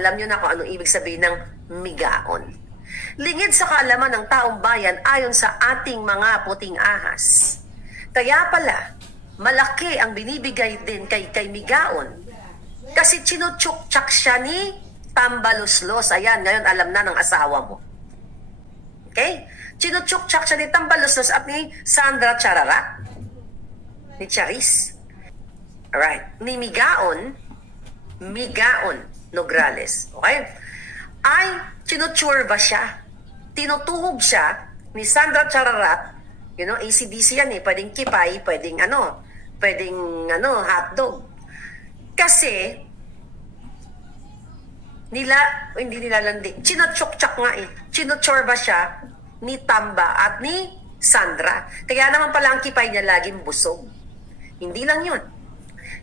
alam nyo na kung anong ibig sabihin ng migaon. Lingid sa kaalaman ng taong bayan ayon sa ating mga puting ahas. Kaya pala, malaki ang binibigay din kay migaon. Kasi chinutsuk-tsak siya ni Tambaluslos. Ayan, ngayon alam na ng asawa mo. Okay? Chinutsuk-tsak siya ni Tambaluslos at ni Sandra Chararat. Ni Charis. Alright. Ni Migaon Nograles. Okay? Ay, chinutsurba siya. Tinutuhog siya ni Sandra Chararat. You know, ACDC yan eh. Pwedeng kipay, pwedeng hotdog. Kasi, hindi nilalandi. Chinutsuk-tsak nga eh. Chinutsurba siya ni Tamba at ni Sandra. Kaya naman pala ang kipay niya laging busog. Hindi lang yun.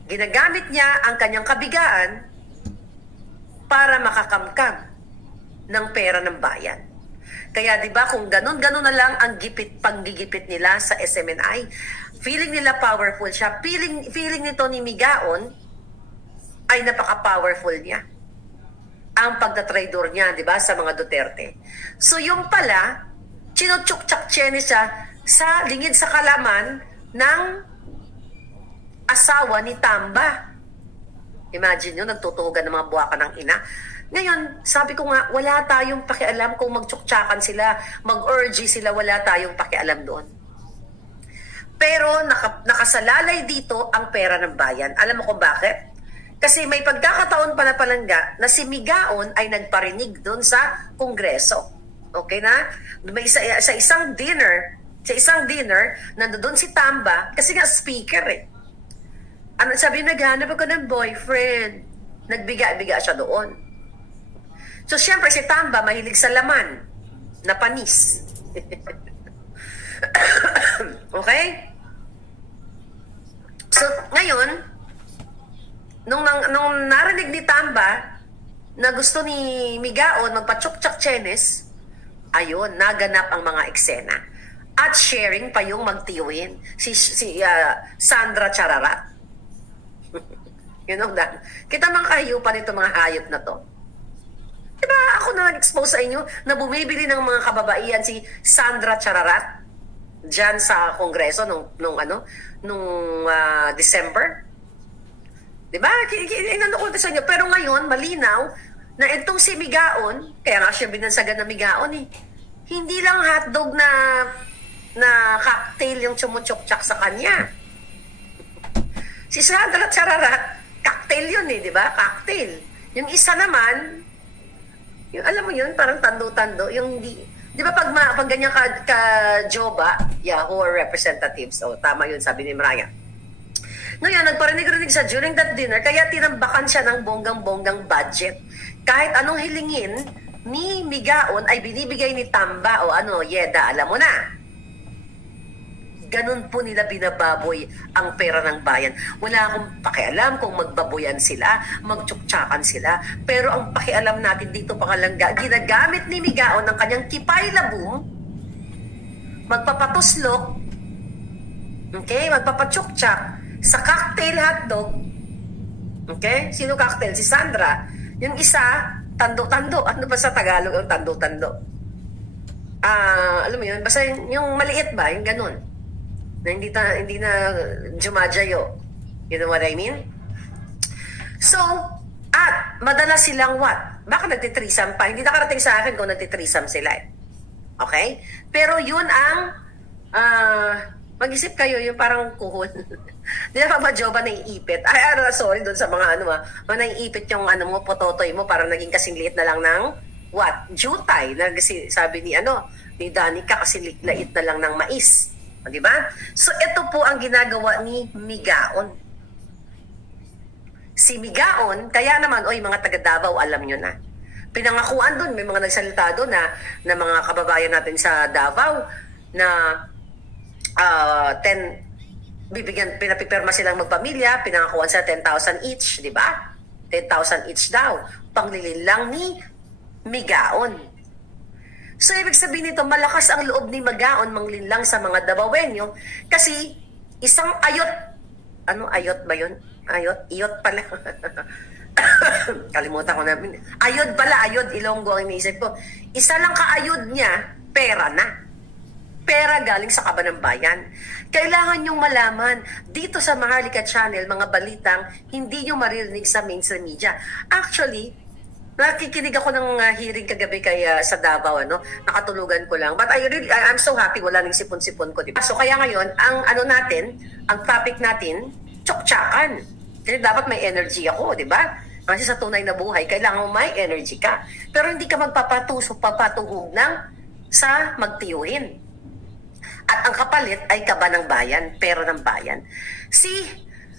Ginagamit niya ang kanyang kabigaan para makakamkam ng pera ng bayan. Kaya 'di ba kung ganun-ganun na lang ang panggigipit nila sa SMNI, feeling nila powerful siya. Feeling nito ni Migaon ay napaka-powerful niya. Ang pagtatraidor niya, 'di ba, sa mga Duterte. So yung pala, chinutsuk-tsak-tsene siya sa lingid sa kalaman ng asawa ni Tamba. Imagine nyo, nagtutuhugan ng mga buwakan ng ina. Ngayon, sabi ko nga, wala tayong pakialam kung magtsuktsakan sila, mag-orgy sila, wala tayong pakialam doon. Pero nakasalalay dito ang pera ng bayan. Alam mo kung bakit? Kasi may pagkakataon pa na palangga na si Migaon ay nagparinig doon sa Kongreso. Okay na? May sa isang dinner, nandoon si Tamba, kasi nga speaker eh. Ano sabi, naghanap ako ng boyfriend. Nagbiga-biga siya doon. So, siyempre, si Tamba mahilig sa laman na panis. Okay? So, ngayon, nung narinig ni Tamba na gusto ni Migaon magpa-tsuk-tsak-tsenes, ayun, naganap ang mga eksena. At sharing pa yung magtiwin, si Sandra Chararat. You know that? Kita mga kahiyupan nito, mga hayop na to. Diba ako na nag-expose sa inyo na bumibili ng mga kababaihan si Sandra Chararat dyan sa Kongreso nung December? Diba? Inano ko sa inyo. Pero ngayon, malinaw na itong si Migaon, kaya nga siya binansagan na Migaon eh. Hindi lang hotdog na cocktail yung chumutsuk-tsak sa kanya. Si Sandra Chararat, cocktail yun eh, di ba? Cocktail. Yung isa naman, yung alam mo yun, parang tando-tando, yung hindi, di ba pag ganyan ka-joba, who are representatives, tama yun, sabi ni Mariah. Ngayon, nagparinig-rinig siya during that dinner, kaya tinambakan siya ng bonggang-bonggang budget. Kahit anong hilingin ni Migaon ay binibigay ni Tamba o Yeda, alam mo na. Ganun po nila binababoy ang pera ng bayan. Wala akong pakialam kung magbaboyan sila, magtsuktsakan sila. Pero ang pakialam natin dito, pangalangga, ginagamit ni Migaon ng kanyang kipay labong, magpapatuslok, okay, magpapatsuktsak sa cocktail hotdog. Okay? Sino cocktail? Si Sandra. Yung isa, tando-tando. Ano ba sa Tagalog ang tando-tando? Alam mo yun, basta yung maliit ba, yung ganun. Na hindi na jumajayo. You know what I mean? So, at madalas silang what? Baka nagtitrisam pa. Hindi nakarating sa akin kung nagtitrisam sila eh. Okay? Pero yun ang mag-isip kayo, yung parang kuhon. Di na ba joba naiipit? Sorry doon sa mga naiipit yung mo, pototoy mo, parang naging kasing liit na lang ng what? Jutay. Sabi ni Danica, kasi lait na lang ng mais. Di ba? So, ito po ang ginagawa ni Migaon. Si Migaon, kaya naman, mga taga Davao, alam nyo na. Pinangakuan doon, may mga nagsalita doon na mga kababayan natin sa Davao na pinapipirma silang magpamilya, pinangakuan sila 10,000 each, di ba? 10,000 each daw. Panglilin lang ni Migaon. So, ibig sabihin nito, malakas ang loob ni Migaon manglinlang sa mga Davaoenyo kasi isang ayot. Ayot ba yun? Iyot pala. Kalimutan ko na. Ayod pala, ayod, Ilonggo ang iniisip ko. Isa lang kaayod niya, pera na. Pera galing sa Kaban ng Bayan. Kailangan nyong malaman, dito sa Maharlika Channel, mga balitang hindi nyo maririnig sa mainstream media. Actually, nakikinig ako ng hearing kagabi kay sa Davao, ano? Nakatulugan ko lang. But I'm so happy, wala nang sipon-sipon ko. Diba? So kaya ngayon, ang ano natin, ang topic natin, tsuktsakan. Kasi dapat may energy ako, di ba? Kasi sa tunay na buhay, kailangan mo may energy ka. Pero hindi ka papatuhog ng sa magtiyuhin. At ang kapalit ay Kaba ng Bayan, pera ng bayan.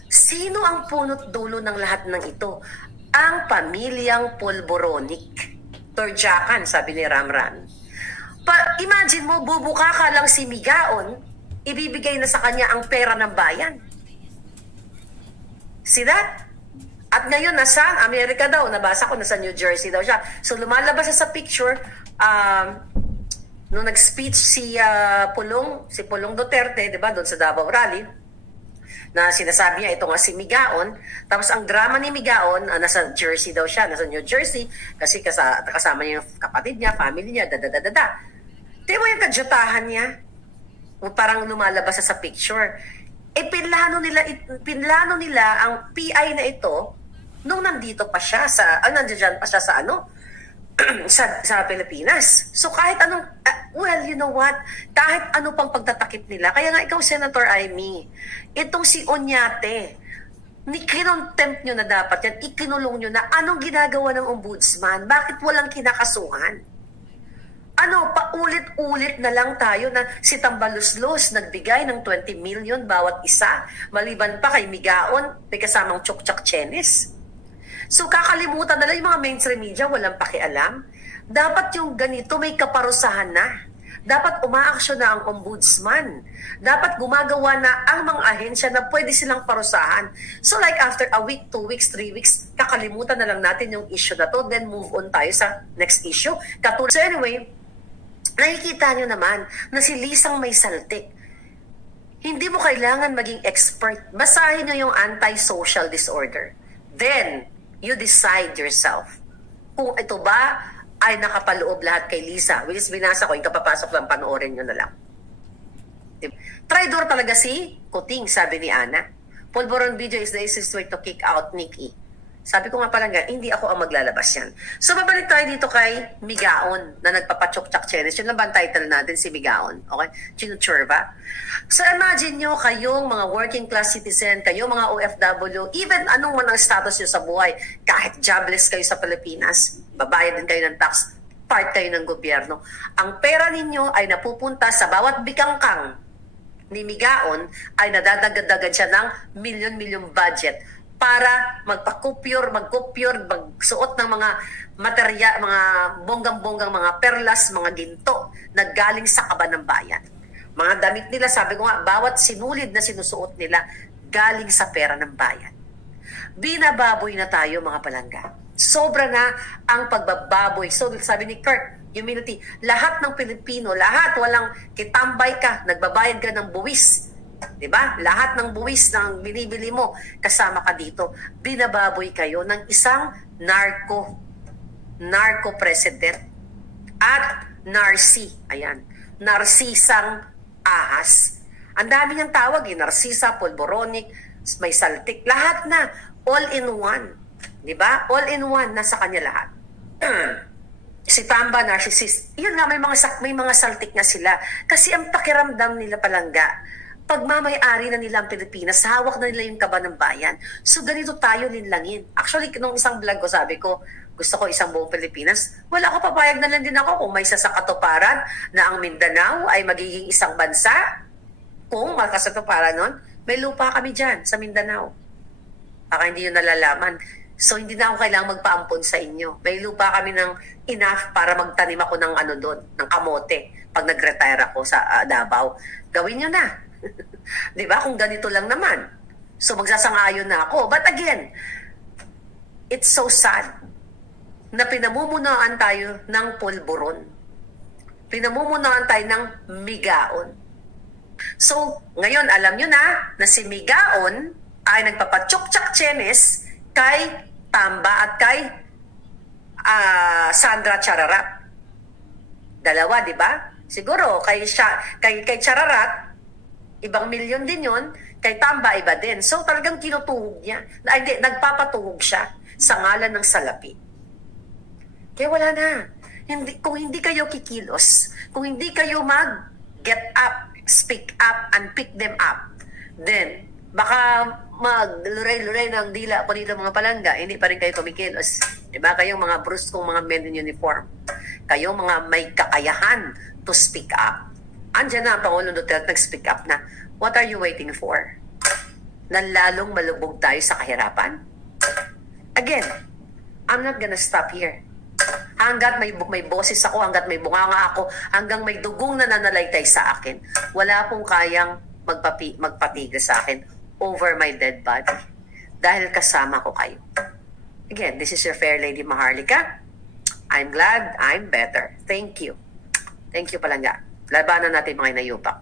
Sino ang punot dulo ng lahat ng ito? Ang pamilyang Polboronic. Torjakan, sabi ni Ramran. Imagine mo, bubuka ka lang si Migaon, ibibigay na sa kanya ang pera ng bayan. See that? At ngayon, nasa Amerika daw, nabasa ko, nasa New Jersey daw siya. So lumalabas siya sa picture, nung nag-speech si Pulong Duterte, 'di ba, doon sa Davao Rally, na sinasabi niya ito nga si Migaon, tapos ang drama ni Migaon, nasa Jersey daw siya, nasa New Jersey, kasi kasama niya yung kapatid niya, family niya, dadadadada. Tingnan mo yung kadyutahan niya, parang lumalabas sa picture. Pinlano nila ang PI na ito nung nandito pa siya nandiyan pa siya sa sa Pilipinas. So kahit anong, well, you know what? Kahit ano pang pagtatakip nila, kaya nga ikaw, Senator Amy, itong si Oñate, kinontempt nyo na dapat yan, ikinulong nyo na anong ginagawa ng ombudsman? Bakit walang kinakasuhan? Paulit-ulit na lang tayo na si Tambaluslos nagbigay ng 20 million bawat isa, maliban pa kay Migaon, may kasamang Tsuktsak Chenes. So kakalimutan na lang yung mga mainstream media, walang pakialam. Dapat yung ganito may kaparusahan na. Dapat umaaksyon na ang ombudsman. Dapat gumagawa na ang mga ahensya na pwede silang parusahan. So like after a week, 2 weeks, 3 weeks, kakalimutan na lang natin yung issue na to, then move on tayo sa next issue. So anyway, nakikita nyo naman na si Lisang may saltik. Hindi mo kailangan maging expert. Basahin nyo yung anti-social disorder. Then, you decide yourself kung ito ba ay nakapaloob lahat kay Lisa. Which is binasa ko, yung kapapasok lang, panoorin nyo na lang. Traidor talaga si Kuting, sabi ni Ana. Polvoron video is the easiest way to kick out Nikki. Sabi ko nga pala hindi ako ang maglalabas yan. So babalik tayo dito kay Migaon na nagpapachok-chak chenes. Yun lang ba ang title natin, si Migaon? Okay? Chinuchurba. So imagine nyo kayong mga working class citizen, kayong mga OFW, even anong man ang status nyo sa buhay, kahit jobless kayo sa Pilipinas, babayad din kayo ng tax, part kayo ng gobyerno. Ang pera ninyo ay napupunta sa bawat bikangkang ni Migaon ay nadadagdagan siya ng milyon-milyon budget para magkupyor, magsuot ng mga materya, mga bonggang-bonggang mga perlas, mga ginto na galing sa Kaban ng Bayan. Mga damit nila, sabi ko nga, bawat sinulid na sinusuot nila galing sa pera ng bayan. Binababoy na tayo, mga palangga. Sobra na ang pagbababoy. So sabi ni Kurt, humility, lahat ng Pilipino, lahat, walang kitambay ka, nagbabayad ka ng buwis. Diba? Lahat ng buwis ng binibili mo, kasama ka dito. Binababoy kayo ng isang narco president at narsi. Ayan. Narsisang ahas. Ang dami niyang tawag, Narsisa, Polboronic, may saltik. Lahat na. All in one. Diba? All in one. Nasa kanya lahat. Si Tamba, narcissist. Yun nga, may mga saltik na sila. Kasi ang pakiramdam nila, palangga, pagmamay-ari na nila ang Pilipinas, hawak na nila yung Kaban ng Bayan. So ganito tayo linlangin. Actually, nung isang vlog ko, sabi ko, gusto ko isang buong Pilipinas. Wala ko, papayag na lang din ako kung may isa sa katuparan na ang Mindanao ay magiging isang bansa. Kung makasatuparan nun, may lupa kami dyan sa Mindanao. Baka hindi nyo nalalaman. So hindi na ako kailangang magpaampon sa inyo. May lupa kami ng enough para magtanim ako ng doon, ng kamote pag nag-retire ako sa Davao. Gawin nyo na. Diba? Kung ganito lang naman. So magsasangayon na ako. But again, it's so sad na pinamumunuan tayo ng polboron. Pinamumunuan tayo ng Migaon. So, ngayon alam nyo na si Migaon ay nagpapatsuk-tsak chenes kay Tamba at kay Sandra Chararat. Dalawa, di ba? Siguro, kay Chararat, ibang milyon din yun. Kay Tamba, iba din. So, talagang kinutuhog niya. Hindi, nagpapatuhog siya sa ngalan ng salapi. Kaya wala na. Kung hindi kayo kikilos, kung hindi kayo get up, speak up, and pick them up, then, baka magluray-luray ng dila po dito mga palangga, hindi pa rin kayo kumikilos. Diba? Kayong mga bruskong mga men in uniform. Kayong mga may kakayahan to speak up. Andiyan na ang Pangulong Duterte nag-speak up na. What are you waiting for? Na lalong malubog tayo sa kahirapan? Again, I'm not gonna stop here. Hanggat may boses ako, hanggat may bunganga ako, hanggang may dugong nananalaytay sa akin, wala pong kayang magpatigil sa akin over my dead body. Dahil kasama ko kayo. Again, this is your Fair Lady Maharlika. I'm glad I'm better. Thank you. Thank you, Palangga. Labanan natin mga inayupak.